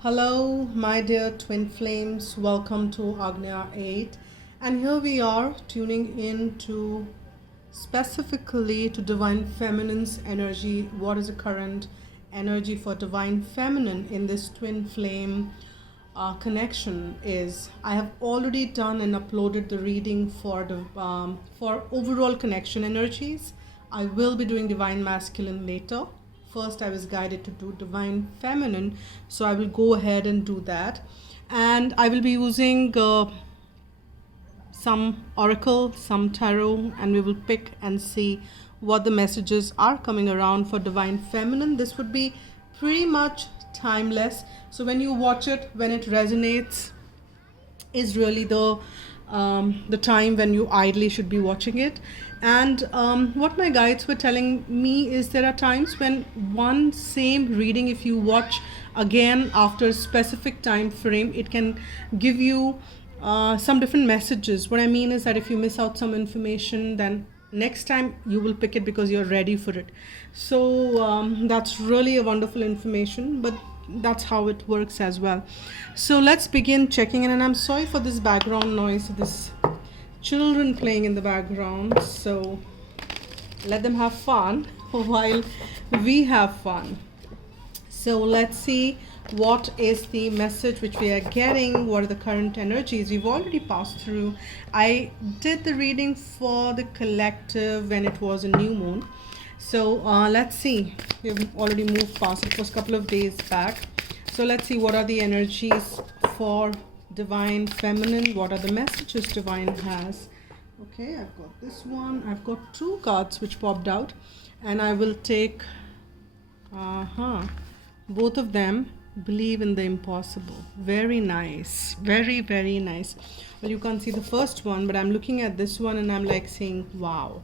Hello, my dear twin flames. Welcome to Agnya 8. And here we are tuning in to specifically to Divine Feminine's energy. What is the current energy for Divine Feminine in this twin flame connection is. I have already done and uploaded the reading for the for overall connection energies. I will be doing Divine Masculine later. First, I was guided to do Divine Feminine, so I will go ahead and do that. And I will be using some oracle, some tarot, and we will pick and see what the messages are coming around for Divine Feminine. This would be pretty much timeless. So when you watch it, when it resonates, is really the time when you ideally should be watching it. And what my guides were telling me is there are times when one same reading, if you watch again after a specific time frame, it can give you some different messages. What I mean is that if you miss out some information, then next time you will pick it because you're ready for it. So that's really a wonderful information, but that's how it works as well. So let's begin checking in, and I'm sorry for this background noise, this children playing in the background, so let them have fun while we have fun. So let's see what is the message which we are getting. What are the current energies? We've already passed through. I did the reading for the collective when it was a new moon. So let's see. We've already moved past. It was a couple of days back. So let's see what are the energies for Divine Feminine. What are the messages Divine has? Okay, I've got this one. I've got two cards which popped out, and I will take both of them. Believe in the impossible. Very nice. Very, very nice. Well, you can't see the first one, but I'm looking at this one and I'm like saying, wow.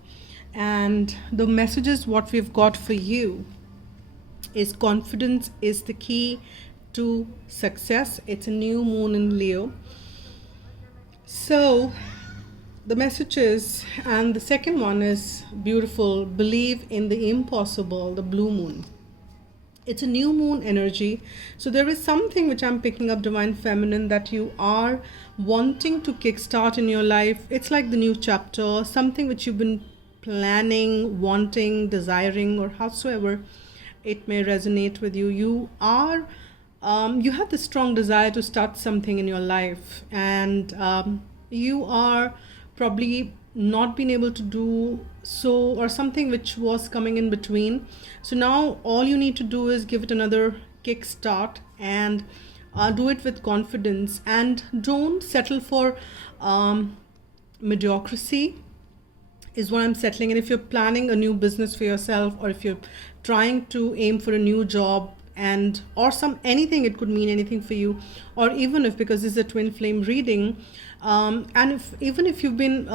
And the messages what we've got for you is confidence is the key to success. It's a new moon in Leo. So the messages, and the second one is beautiful. Believe in the impossible, the blue moon. It's a new moon energy. So there is something which I'm picking up, Divine Feminine, that you are wanting to kickstart in your life. It's like the new chapter, something which you've been planning, wanting, desiring, or howsoever it may resonate with you. You are you have the strong desire to start something in your life, and you are probably not been able to do so, or something which was coming in between. So now all you need to do is give it another kickstart and do it with confidence, and don't settle for mediocrity is what I'm settling. And if you're planning a new business for yourself, or if you're trying to aim for a new job, and or some anything, it could mean anything for you, or even if, because this is a twin flame reading, and if even if you've been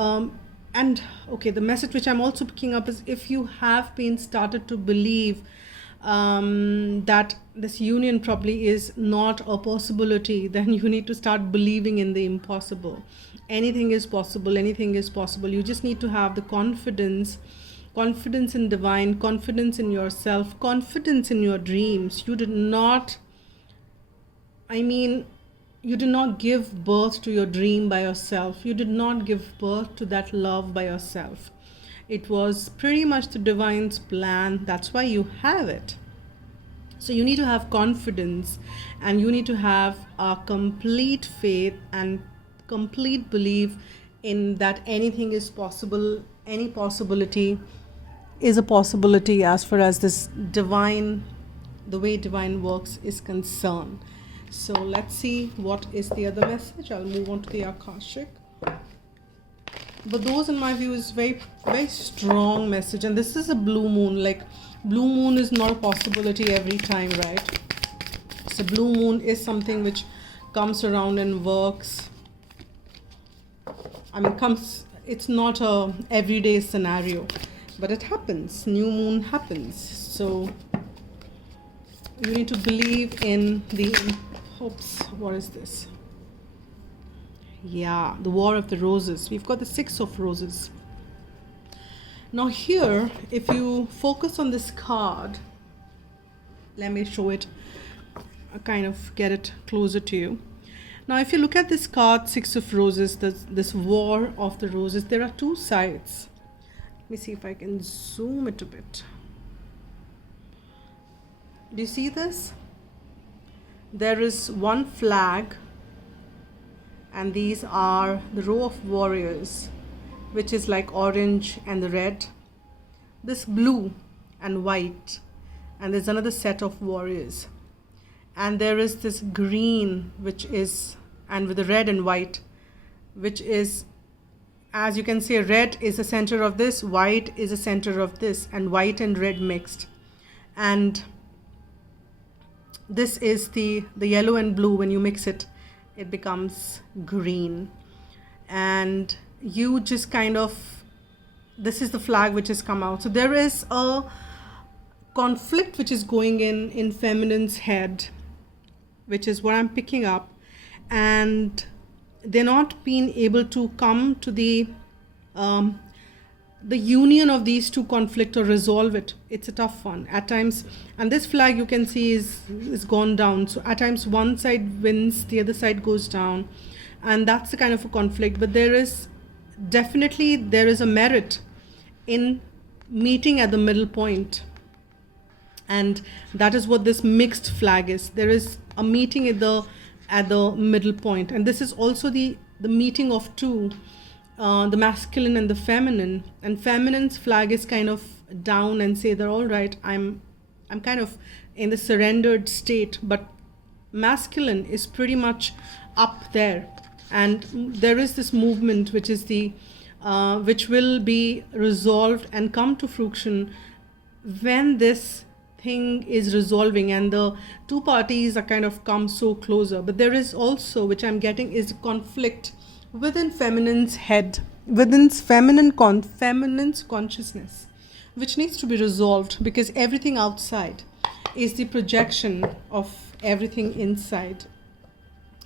and okay, the message which I'm also picking up is if you have been started to believe that this union probably is not a possibility, then you need to start believing in the impossible. Anything is possible. Anything is possible. You just need to have the confidence in Divine, confidence in yourself, confidence in your dreams. You did not give birth to your dream by yourself. You did not give birth to that love by yourself. It was pretty much the Divine's plan. That's why you have it. So you need to have confidence, and you need to have a complete faith and complete belief in that anything is possible. Any possibility is a possibility as far as this Divine, the way Divine works is concerned. So let's see what is the other message. I'll move on to the Akashic. But those, in my view, is very, very strong message. And this is a blue moon. Like, blue moon is not a possibility every time, right? So blue moon is something which comes around and works. It's not a everyday scenario, but it happens. New moon happens. So you need to believe in the hopes. What is this? Yeah, the War of the Roses. We've got the Six of Roses. Now here, if you focus on this card, let me show it. kind of get it closer to you. Now, if you look at this card, Six of Roses, this War of the Roses, there are two sides. Let me see if I can zoom it a bit. Do you see this? There is one flag, and these are the row of warriors, which is like orange and the red. This blue and white, and there's another set of warriors. And there is this green, which is, and with the red and white, which is, as you can see, red is the center of this, white is the center of this, and white and red mixed. And this is the yellow and blue. When you mix it, it becomes green. And you just kind of, this is the flag which has come out. So there is a conflict which is going in feminine's head, which is what I'm picking up. And they're not being able to come to the union of these two conflict or resolve it. It's a tough one at times. And this flag you can see is gone down. So at times one side wins, the other side goes down. And that's the kind of a conflict. But there is a merit in meeting at the middle point. And that is what this mixed flag is. There is a meeting at the middle point. And this is also the meeting of two, the masculine and the feminine. And feminine's flag is kind of down and say they're all right. I'm kind of in the surrendered state. But masculine is pretty much up there. And there is this movement which is which will be resolved and come to fruition when this thing is resolving and the two parties are kind of come so closer. But there is also, which I'm getting, is conflict within feminine's head, within feminine's consciousness, which needs to be resolved, because everything outside is the projection of everything inside.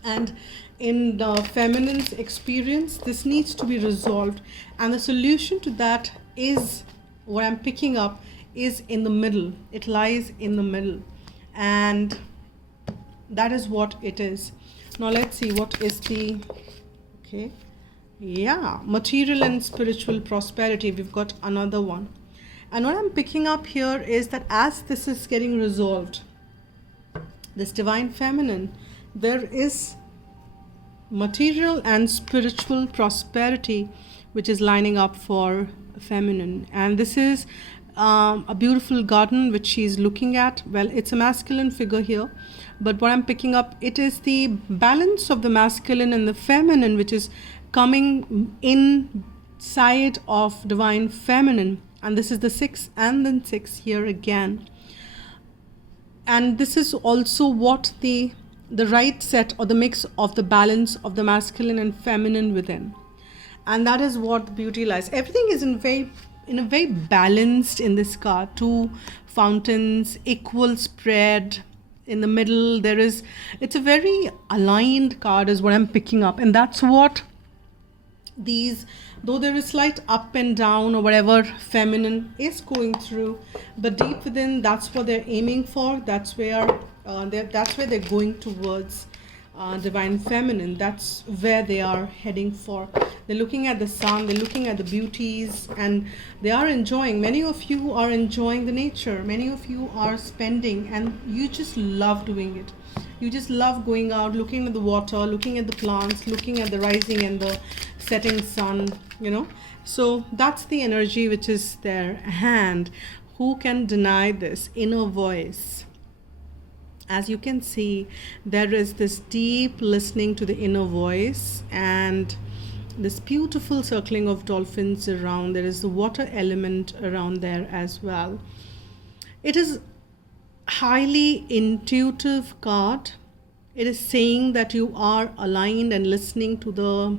And in the feminine's experience, this needs to be resolved, and the solution to that is what I'm picking up is in the middle. It lies in the middle, and that is what it is. Now let's see what is the material and spiritual prosperity. We've got another one, and what I'm picking up here is that as this is getting resolved, this divine feminine, there is material and spiritual prosperity which is lining up for feminine. And this is a beautiful garden which she's looking at. Well, it's a masculine figure here, but what I'm picking up, it is the balance of the masculine and the feminine which is coming inside of divine feminine. And this is the 6 and then 6 here again. And this is also what the right set or the mix of the balance of the masculine and feminine within. And that is what the beauty lies. Everything is in a very balanced in this card. Two fountains, equal spread in the middle. It's a very aligned card is what I'm picking up. And that's what though there is slight up and down or whatever feminine is going through, but deep within, that's what they're aiming for. That's where they're going towards. Divine feminine, that's where they are heading for. They're looking at the sun, they're looking at the beauties, and they are enjoying. Many of you are enjoying the nature, many of you are spending, and you just love doing it. You just love going out, looking at the water, looking at the plants, looking at the rising and the setting sun, so that's the energy which is there. And who can deny this inner voice? As you can see, there is this deep listening to the inner voice, and this beautiful circling of dolphins around. There is the water element around there as well. It is highly intuitive card. It is saying that you are aligned and listening to the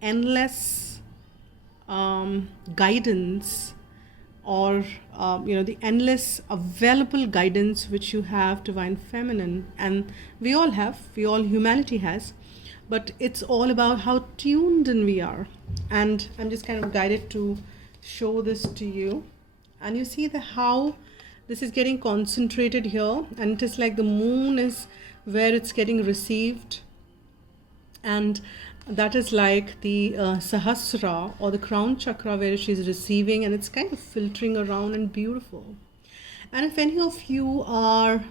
endless guidance, or the endless available guidance which you have, divine feminine. And we all humanity has, but it's all about how tuned in we are. And I'm just kind of guided to show this to you. And you see how This is getting concentrated here, and it is like the moon is where it's getting received, and that is like the Sahasra or the crown chakra where she's receiving, and it's kind of filtering around and beautiful. And if any of you are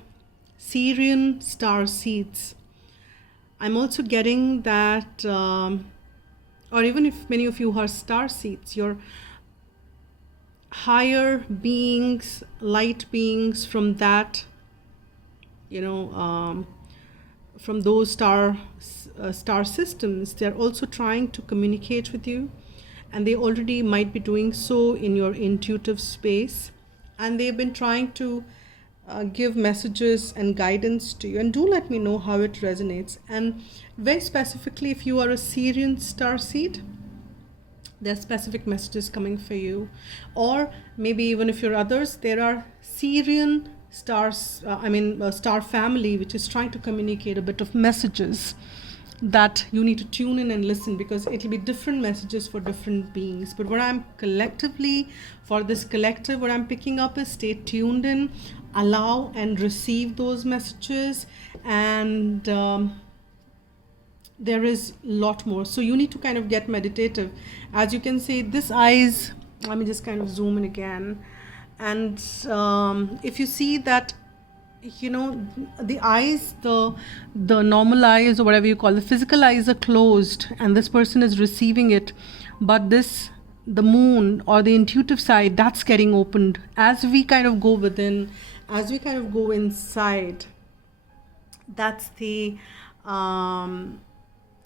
Syrian star seeds, I'm also getting that, or even if many of you are star seeds, you're higher beings, light beings from that, from those star systems, they're also trying to communicate with you, and they already might be doing so in your intuitive space, and they've been trying to give messages and guidance to you. And do let me know how it resonates. And very specifically, if you are a Syrian star seed, there are specific messages coming for you. Or maybe even if you're others, there are Syrian stars, star family, which is trying to communicate a bit of messages that you need to tune in and listen, because it'll be different messages for different beings. But what I'm collectively, for this collective, what I'm picking up is stay tuned in, allow and receive those messages, and there is a lot more. So you need to kind of get meditative. As you can see, this eyes, let me just kind of zoom in again, and if you see that, the eyes, the normal eyes, or whatever you call the physical eyes, are closed, and this person is receiving it, but the moon or the intuitive side, that's getting opened as we kind of go within, as we kind of go inside. That's the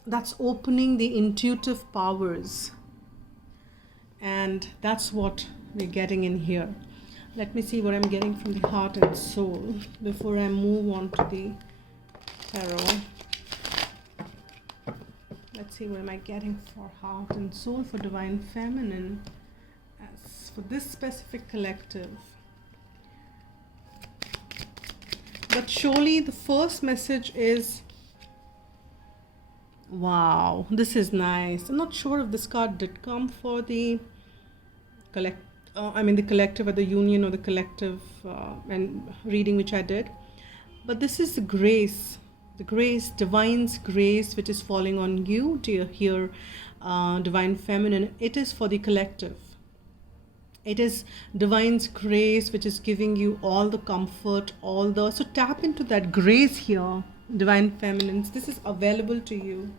that's opening the intuitive powers, and that's what we're getting in here. Let me see what I'm getting from the heart and soul before I move on to the tarot. Let's see, what am I getting for heart and soul for divine feminine as for this specific collective. But surely the first message is, wow, this is nice. I'm not sure if this card did come for the the collective or the union or the collective and reading which I did. But this is the grace, divine's grace, which is falling on you, dear, here, divine feminine. It is for the collective. It is divine's grace, which is giving you all the comfort, so tap into that grace here, divine feminines. This is available to you.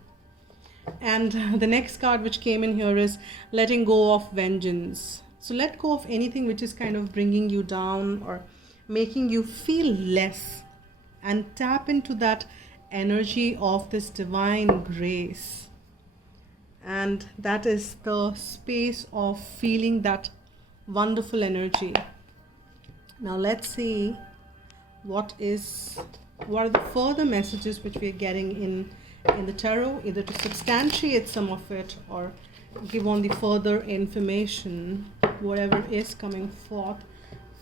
And the next card which came in here is letting go of vengeance. So let go of anything which is kind of bringing you down or making you feel less, and tap into that energy of this divine grace. And that is the space of feeling that wonderful energy. Now let's see what are the further messages which we are getting in the tarot, either to substantiate some of it or give on the further information, whatever is coming forth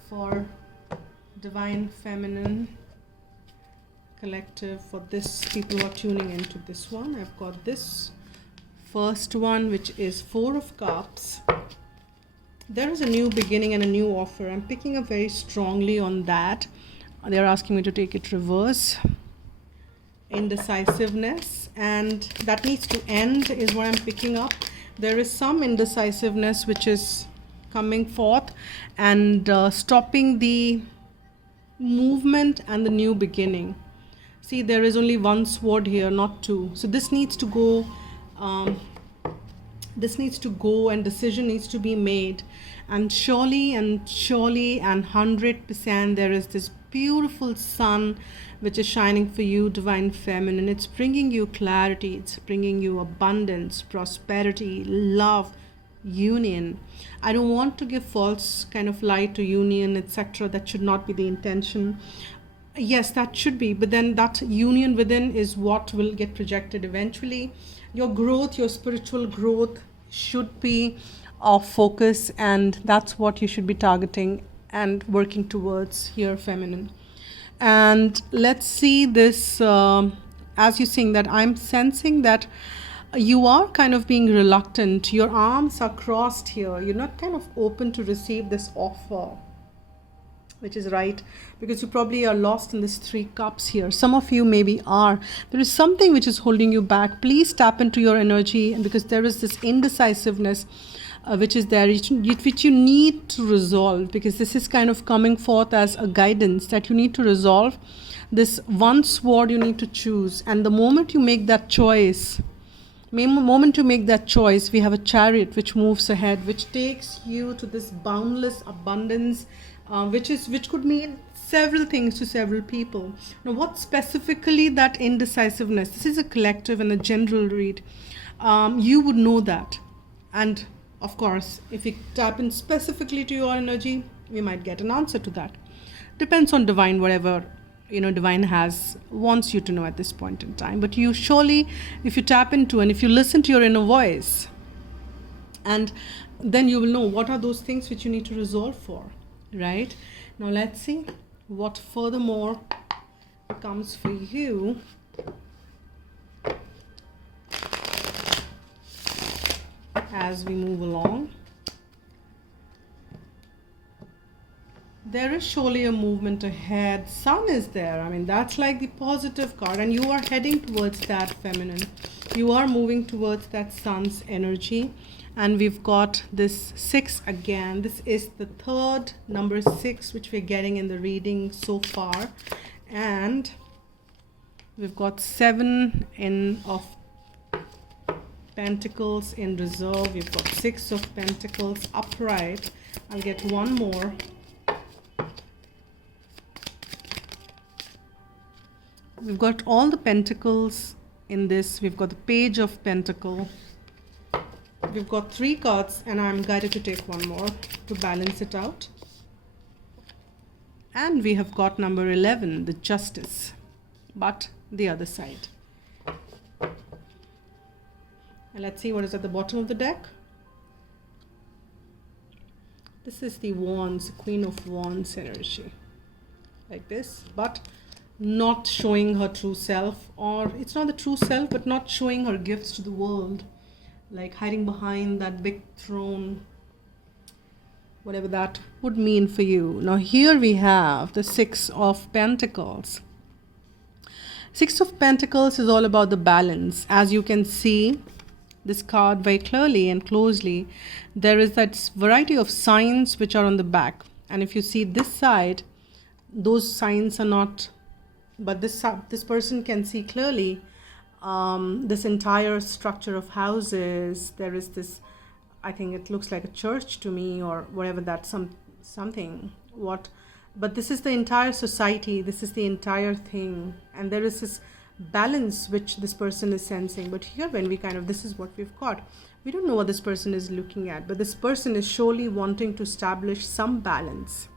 for divine feminine collective, for this people who are tuning into this one. I've got this first one, which is Four of Cups. There is a new beginning and a new offer. I'm picking up very strongly on that. They're asking me to take it reverse. Indecisiveness, and that needs to end is what I'm picking up. There is some indecisiveness which is coming forth and stopping the movement and the new beginning. See, there is only one sword here, not two. So this needs to go. And decision needs to be made. And surely and 100% there is this beautiful sun which is shining for you, divine feminine. It's bringing you clarity, it's bringing you abundance, prosperity, love, union. I don't want to give false kind of light to union, etc. That should not be the intention. Yes, that should be, but then that union within is what will get projected eventually. Your growth, your spiritual growth should be of focus, and that's what you should be targeting and working towards here, feminine. And let's see this, as you sing that, I'm sensing that you are kind of being reluctant. Your arms are crossed here. You're not kind of open to receive this offer. which is right, because you probably are lost in this 3 cups here. Some of you maybe are. There is something which is holding you back. Please tap into your energy, and because there is this indecisiveness which is there, which you need to resolve, because this is kind of coming forth as a guidance that you need to resolve. This one sword you need to choose, and the moment you make that choice, we have a chariot which moves ahead, which takes you to this boundless abundance, which could mean several things to several people. Now, what specifically that indecisiveness? This is a collective and a general read. You would know that, and of course, if we tap in specifically to your energy, we might get an answer to that. Depends on divine, whatever divine wants you to know at this point in time. But you surely, if you tap into and if you listen to your inner voice, and then you will know what are those things which you need to resolve for, right? Now let's see what furthermore comes for you. As we move along, there is surely a movement ahead. Sun is there. I mean, that's like the positive card, and you are heading towards that feminine. You are moving towards that sun's energy. And we've got this 6 again. This is the third number 6 which we're getting in the reading so far. And we've got 7 of Pentacles in reserve. We've got 6 of Pentacles upright. I'll get one more. We've got all the Pentacles in this. We've got the Page of Pentacle. We've got 3 cards, and I'm guided to take one more to balance it out. And we have got number 11, the Justice, but the other side. And let's see what is at the bottom of the deck. This is the Wands, Queen of Wands energy. Like this, but not showing her true self, or it's not the true self, but not showing her gifts to the world, like hiding behind that big throne, whatever that would mean for you. Now here we have the 6 of Pentacles. 6 of Pentacles is all about the balance. As you can see this card very clearly and closely, there is that variety of signs which are on the back, and if you see this side, those signs are not, but this person can see clearly this entire structure of houses. There is this, I think it looks like a church to me, or whatever that something what, but this is the entire society, this is the entire thing, and there is this balance which this person is sensing. But here, when we this is what we've got. We don't know what this person is looking at, but this person is surely wanting to establish some balance.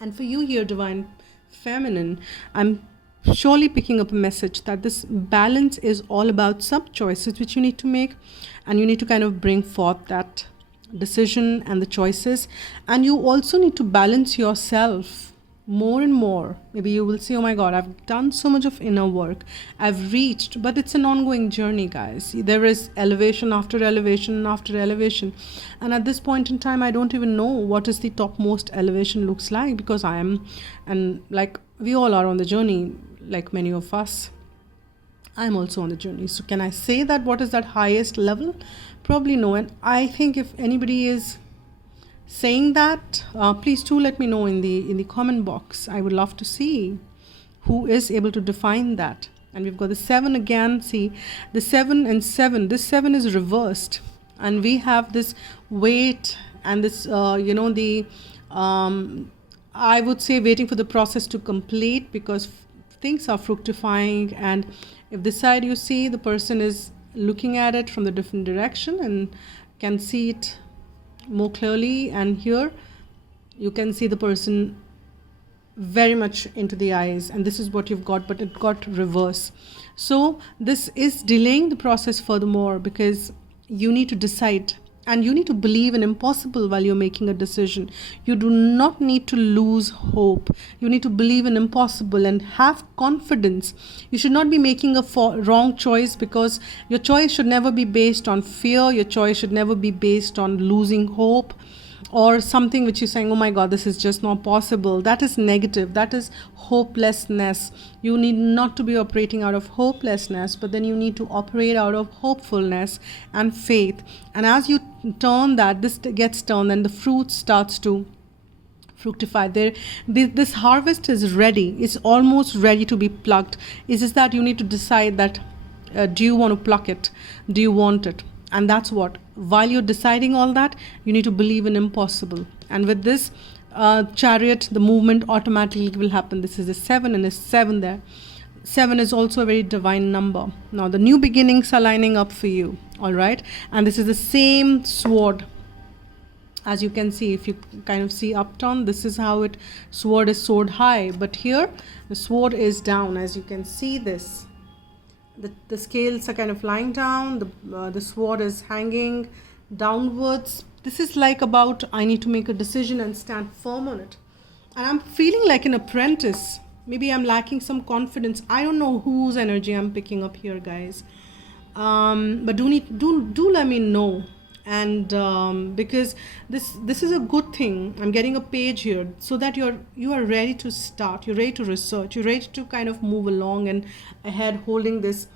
And for you here, Divine Feminine, I'm surely picking up a message that this balance is all about some choices which you need to make, and you need to bring forth that decision and the choices. And you also need to balance yourself more and more. Maybe you will say, oh my God, I've done so much of inner work, I've reached, but it's an ongoing journey, guys. There is elevation after elevation after elevation, and at this point in time, I don't even know what is the topmost elevation looks like, because I am, and like we all are on the journey, like many of us, I'm also on the journey. So can I say that what is that highest level? Probably no. And I think if anybody is saying that, please do let me know in the comment box. I would love to see who is able to define that. And we've got the 7 again. See, the 7 and 7, this 7 is reversed, and we have this weight and this I would say waiting for the process to complete, because things are fructifying. And if this side, you see the person is looking at it from the different direction and can see it more clearly, and here you can see the person very much into the eyes, and this is what you've got, but it got reverse. So this is delaying the process furthermore, because you need to decide, and you need to believe in impossible while you're making a decision. You do not need to lose hope. You need to believe in impossible and have confidence. You should not be making a wrong choice, because your choice should never be based on fear. Your choice should never be based on losing hope, or something which you're saying, oh my God, this is just not possible. That is negative. That is hopelessness. You need not to be operating out of hopelessness, but then you need to operate out of hopefulness and faith. And as you turn that, this gets turned, and the fruit starts to fructify. This harvest is ready. It's almost ready to be plucked. It's just that you need to decide that, do you want to pluck it? Do you want it? And that's what, while you're deciding all that, you need to believe in impossible. And with this chariot, the movement automatically will happen. This is a 7 and a 7 there. 7 is also a very divine number. Now the new beginnings are lining up for you. All right. And this is the same sword. As you can see, if you kind of see upturn, this is how it, sword is sword high. But here the sword is down. As you can see this. The scales are kind of lying down, the sword is hanging downwards. This is like about, I need to make a decision and stand firm on it. And I'm feeling like an apprentice. Maybe I'm lacking some confidence. I don't know whose energy I'm picking up here, guys. But do let me know. And because this is a good thing. I'm getting a page here so that you are ready to start. You're ready to research. You're ready to kind of move along and ahead, holding this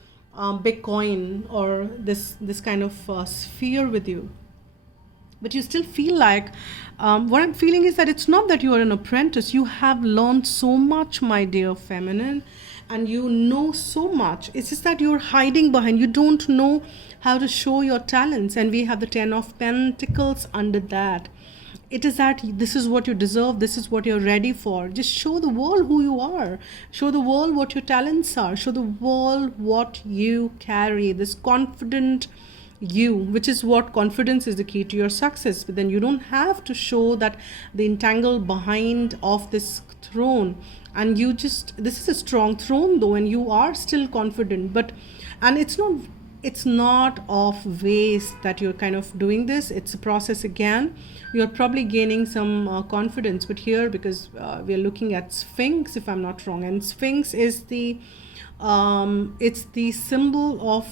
big coin or this kind of sphere with you. But you still feel like, what I'm feeling is that it's not that you are an apprentice. You have learned so much, my dear feminine, and you know so much. It's just that you're hiding behind. You don't know how to show your talents. And we have the 10 of Pentacles under that. It is that this is what you deserve. This is what you're ready for. Just show the world who you are. Show the world what your talents are. Show the world what you carry. This confident you, which is what confidence is the key to your success. But then you don't have to show that the entangled behind of this throne. And you just, this is a strong throne though, and you are still confident. But, and it's not of waste that you're kind of doing this. It's a process again. You're probably gaining some confidence. But here, because we are looking at Sphinx, if I'm not wrong, and Sphinx is it's the symbol of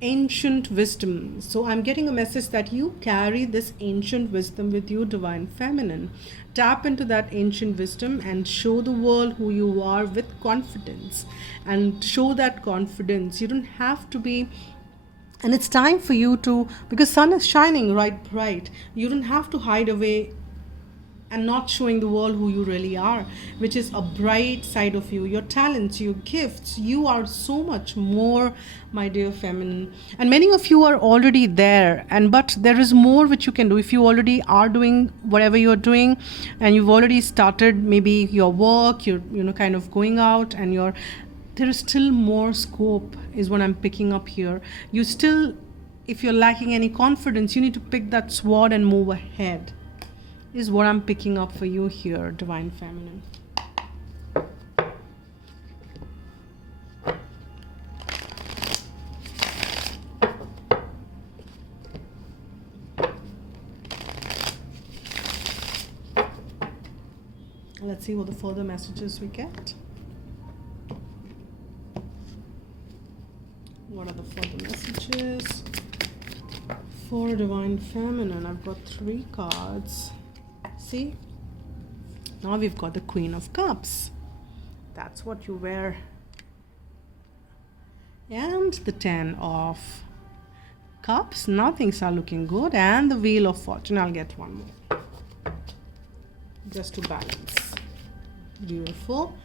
ancient wisdom. So I'm getting a message that you carry this ancient wisdom with you, divine feminine. Tap into that ancient wisdom and show the world who you are with confidence, and show that confidence. You don't have to be, and it's time for you to, because sun is shining right bright, you don't have to hide away and not showing the world who you really are, which is a bright side of you, your talents, your gifts. You are so much more, my dear feminine. And many of you are already there, but there is more which you can do. If you already are doing whatever you're doing, and you've already started maybe your work, you're kind of going out, and there is still more scope, is what I'm picking up here. You still, if you're lacking any confidence, you need to pick that sword and move ahead, is what I'm picking up for you here, divine feminine. Let's see what the further messages we get. What are the further messages for divine feminine? I've got 3 cards. See, now we've got the Queen of Cups. That's what you wear. And the 10 of Cups. Now things are looking good. And the Wheel of Fortune. I'll get one more, just to balance. Beautiful.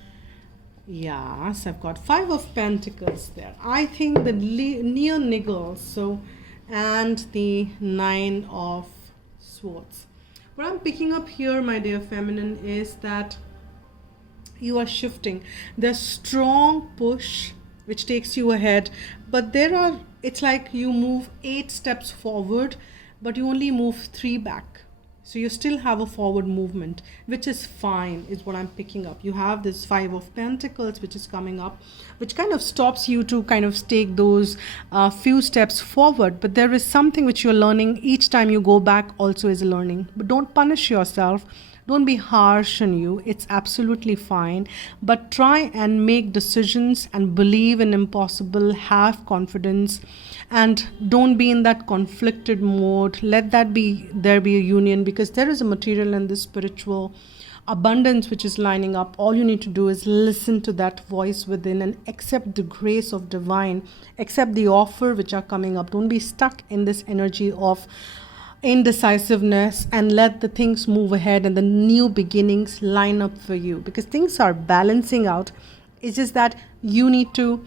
Yes, I've got 5 of Pentacles there. I think the near niggle. So, and the 9 of Swords. What I'm picking up here, my dear feminine, is that you are shifting. There's strong push which takes you ahead, but it's like you move 8 steps forward, but you only move 3 back. So you still have a forward movement, which is fine, is what I'm picking up. You have this 5 of Pentacles, which is coming up, which kind of stops you to kind of take those few steps forward. But there is something which you're learning. Each time you go back also is a learning. But don't punish yourself. Don't be harsh on you. It's absolutely fine. But try and make decisions and believe in impossible. Have confidence and don't be in that conflicted mode. Let that be, there be a union, because there is a material and the spiritual abundance which is lining up. All you need to do is listen to that voice within and accept the grace of divine, accept the offer which are coming up. Don't be stuck in this energy of indecisiveness, and let the things move ahead and the new beginnings line up for you, because things are balancing out. It's just that you need to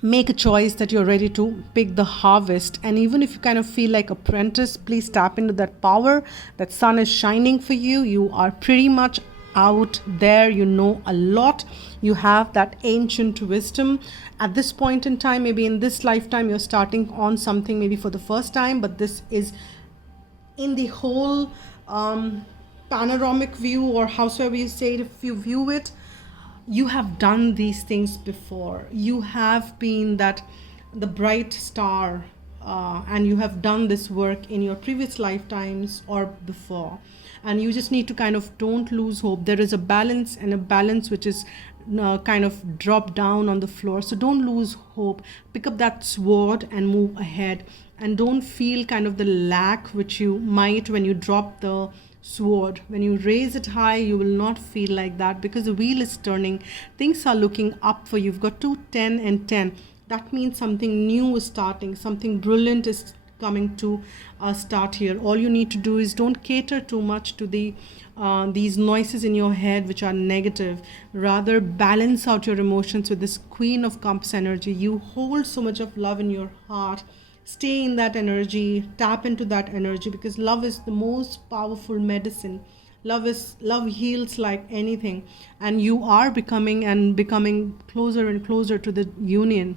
make a choice that you're ready to pick the harvest. And even if you kind of feel like apprentice, please tap into that power. That sun is shining for you. You are pretty much out there, you know a lot, you have that ancient wisdom. At this point in time, maybe in this lifetime, you're starting on something maybe for the first time, but this is in the whole panoramic view, or howsoever you say it, if you view it, you have done these things before. You have been the bright star, and you have done this work in your previous lifetimes or before. And you just need to kind of don't lose hope. There is a balance, and a balance which is kind of drop down on the floor. So don't lose hope. Pick up that sword and move ahead. And don't feel kind of the lack which you might when you drop the sword. When you raise it high, you will not feel like that, because the wheel is turning. Things are looking up for you. You've got 2, 10 and 10. That means something new is starting. Something brilliant is coming to start here. All you need to do is don't cater too much to these noises in your head which are negative. Rather balance out your emotions with this Queen of Cups energy. You hold so much of love in your heart. Stay in that energy, tap into that energy, because love is the most powerful medicine. Love heals like anything, and you are becoming closer and closer to the union,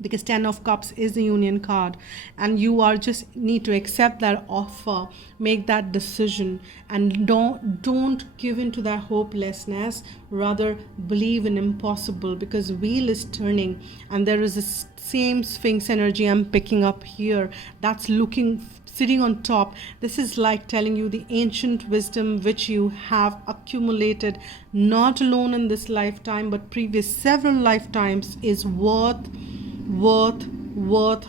because 10 of Cups is the union card, and you are just need to accept that offer, make that decision, and don't give in to that hopelessness. Rather believe in impossible, because wheel is turning, and there is this same Sphinx energy I'm picking up here that's sitting on top. This is like telling you the ancient wisdom which you have accumulated, not alone in this lifetime but previous several lifetimes, is worth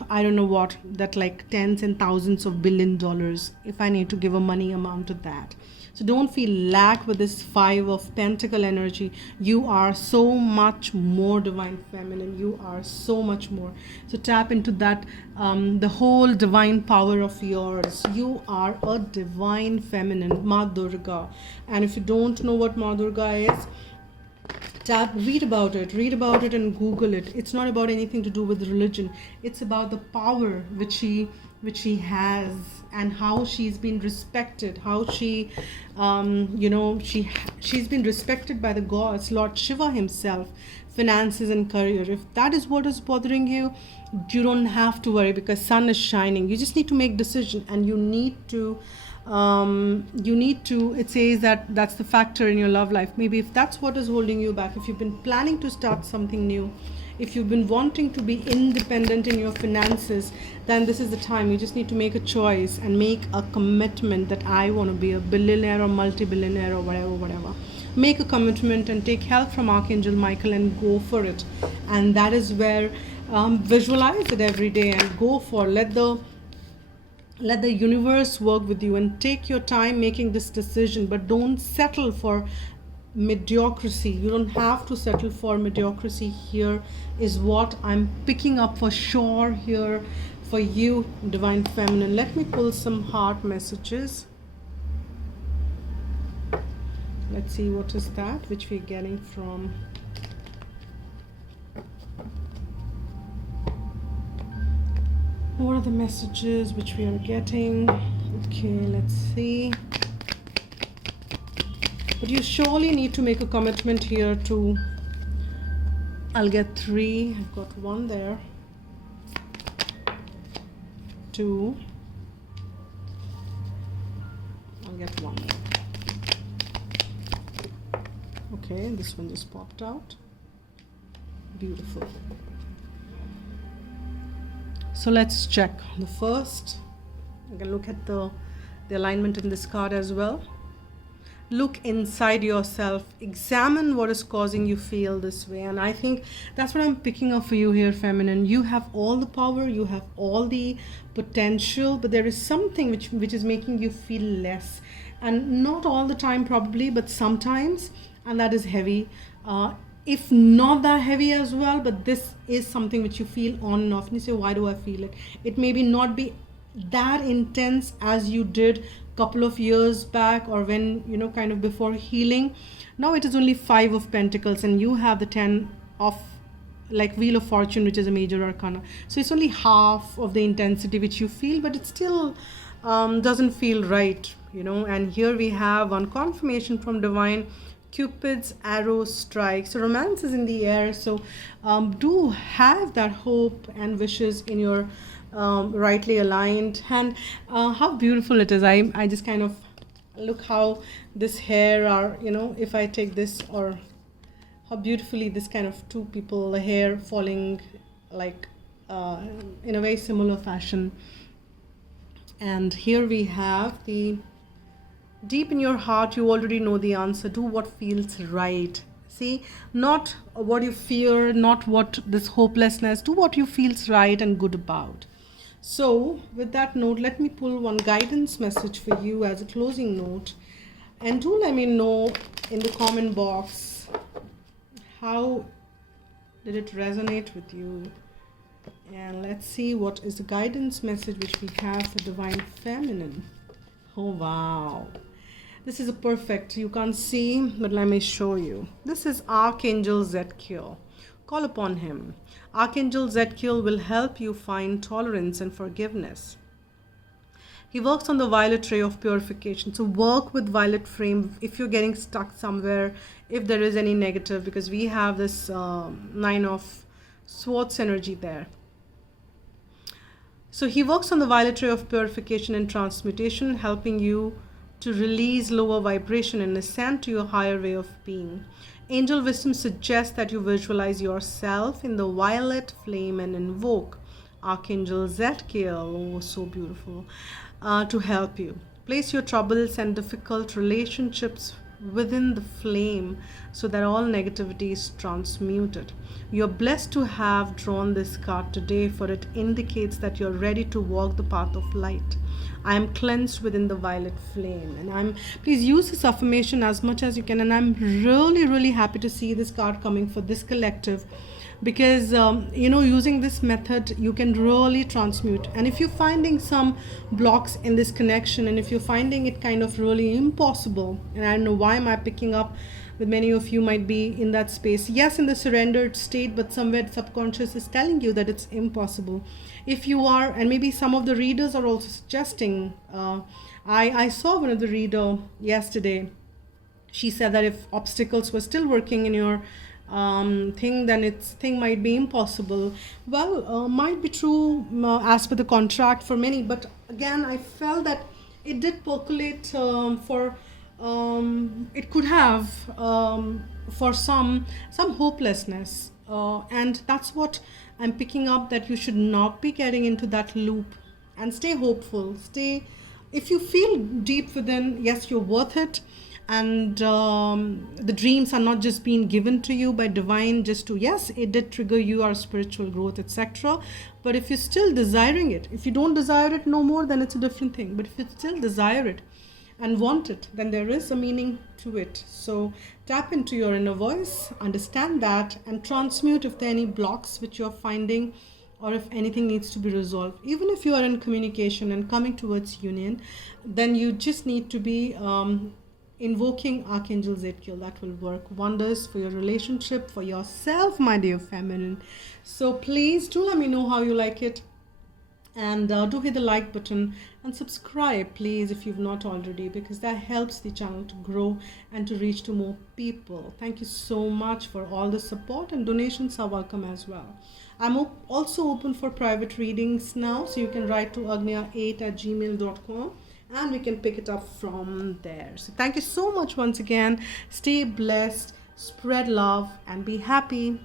I don't know what, that like tens and thousands of billion dollars, if I need to give a money amount to that. So don't feel lack with this 5 of Pentacle energy. You are so much more divine feminine. You are so much more. So tap into that, the whole divine power of yours. You are a divine feminine, Ma Durga. And if you don't know what Ma Durga is, read about it and Google it. It's not about anything to do with religion. It's about the power which she has, and how she's been respected, how she's been respected by the gods, Lord Shiva himself. Finances and career, if that is what is bothering you, you don't have to worry, because sun is shining. You just need to make decision, and you need to, it says that's the factor in your love life. Maybe if that's what is holding you back, if you've been planning to start something new, if you've been wanting to be independent in your finances, then this is the time. You just need to make a choice and make a commitment that I want to be a billionaire or multi-billionaire or whatever. Make a commitment and take help from Archangel Michael and go for it. And that is where visualize it every day and go for, let the universe work with you, and take your time making this decision. But don't settle for mediocrity. You don't have to settle for mediocrity. Here is what I'm picking up for sure here for you, divine feminine. Let me pull some heart messages. Let's see what is that which we're getting from what are the messages which we are getting. Okay, let's see. But you surely need to make a commitment here to, I'll get 3, I've got 1 there, 2, I'll get 1 there. Okay, this one just popped out. Beautiful. So let's check the first. I can look at the alignment in this card as well. look inside yourself, examine what is causing you feel this way. And I think that's what I'm picking up for you here, feminine. You have all the power, you have all the potential, but there is something which is making you feel less, and not all the time probably, but sometimes, and that is heavy. If not that heavy as well, but this is something which you feel on and off, and you say, why do I feel it? It maybe not be that intense as you did couple of years back, or when, you know, kind of before healing. Now it is only 5 of Pentacles, and you have the 10 of, like, Wheel of Fortune, which is a major arcana. So it's only half of the intensity which you feel, but it still doesn't feel right, you know. And here we have one confirmation from divine: Cupid's arrow strikes. So romance is in the air. So do have that hope and wishes in your rightly aligned. And how beautiful it is. I just kind of look how this hair are, you know, if I take this, or how beautifully this kind of two people, the hair falling like in a very similar fashion. And here we have the deep in your heart, you already know the answer. Do what feels right. See, not what you fear, not what this hopelessness. Do what you feels right and good about. So with that note, let me pull one guidance message for you as a closing note. And do let me know in the comment box, how did it resonate with you? And let's see what is the guidance message which we have for divine feminine. Oh wow, this is a perfect, you can't see, but let me show you. This is Archangel Zadkiel. Call upon him. Archangel Zadkiel will help you find tolerance and forgiveness. He works on the violet ray of purification. So work with violet flame if you're getting stuck somewhere, if there is any negative, because we have this 9 of Swords energy there. So he works on the violet ray of purification and transmutation, helping you to release lower vibration and ascend to your higher way of being. Angel wisdom suggests that you visualize yourself in the violet flame and invoke Archangel Zadkiel, oh so beautiful, to help you. Place your troubles and difficult relationships within the flame so that all negativity is transmuted. You're blessed to have drawn this card today, for it indicates that you're ready to walk the path of light. I am cleansed within the violet flame. And please use this affirmation as much as you can. And I'm really happy to see this card coming for this collective, because you know, using this method you can really transmute. And if you're finding some blocks in this connection, and if you're finding it kind of really impossible, and I don't know why am I picking up with many of you might be in that space, yes, in the surrendered state, but somewhere subconscious is telling you that it's impossible. If you are, and maybe some of the readers are also suggesting, I saw one of the reader yesterday, she said that if obstacles were still working in your thing, then thing might be impossible. Well, might be true as per the contract for many, but again I felt that it did percolate it could have for some hopelessness, and that's what I'm picking up, that you should not be getting into that loop, and stay hopeful. If you feel deep within, yes, you're worth it, and the dreams are not just being given to you by divine just to, yes, it did trigger your spiritual growth, etc. But if you're still desiring it, if you don't desire it no more, then it's a different thing. But if you still desire it and want it, then there is a meaning to it. So tap into your inner voice, understand that, and transmute if there are any blocks which you're finding, or if anything needs to be resolved. Even if you are in communication and coming towards union, then you just need to be invoking Archangel Zadkiel. That will work wonders for your relationship, for yourself, my dear feminine. So please do let me know how you like it, and do hit the like button and subscribe please if you've not already, because that helps the channel to grow and to reach to more people. Thank you so much for all the support, and donations are welcome as well. I'm also open for private readings now, so you can write to agnya8@gmail.com and we can pick it up from there. So thank you so much once again. Stay blessed, spread love, and be happy.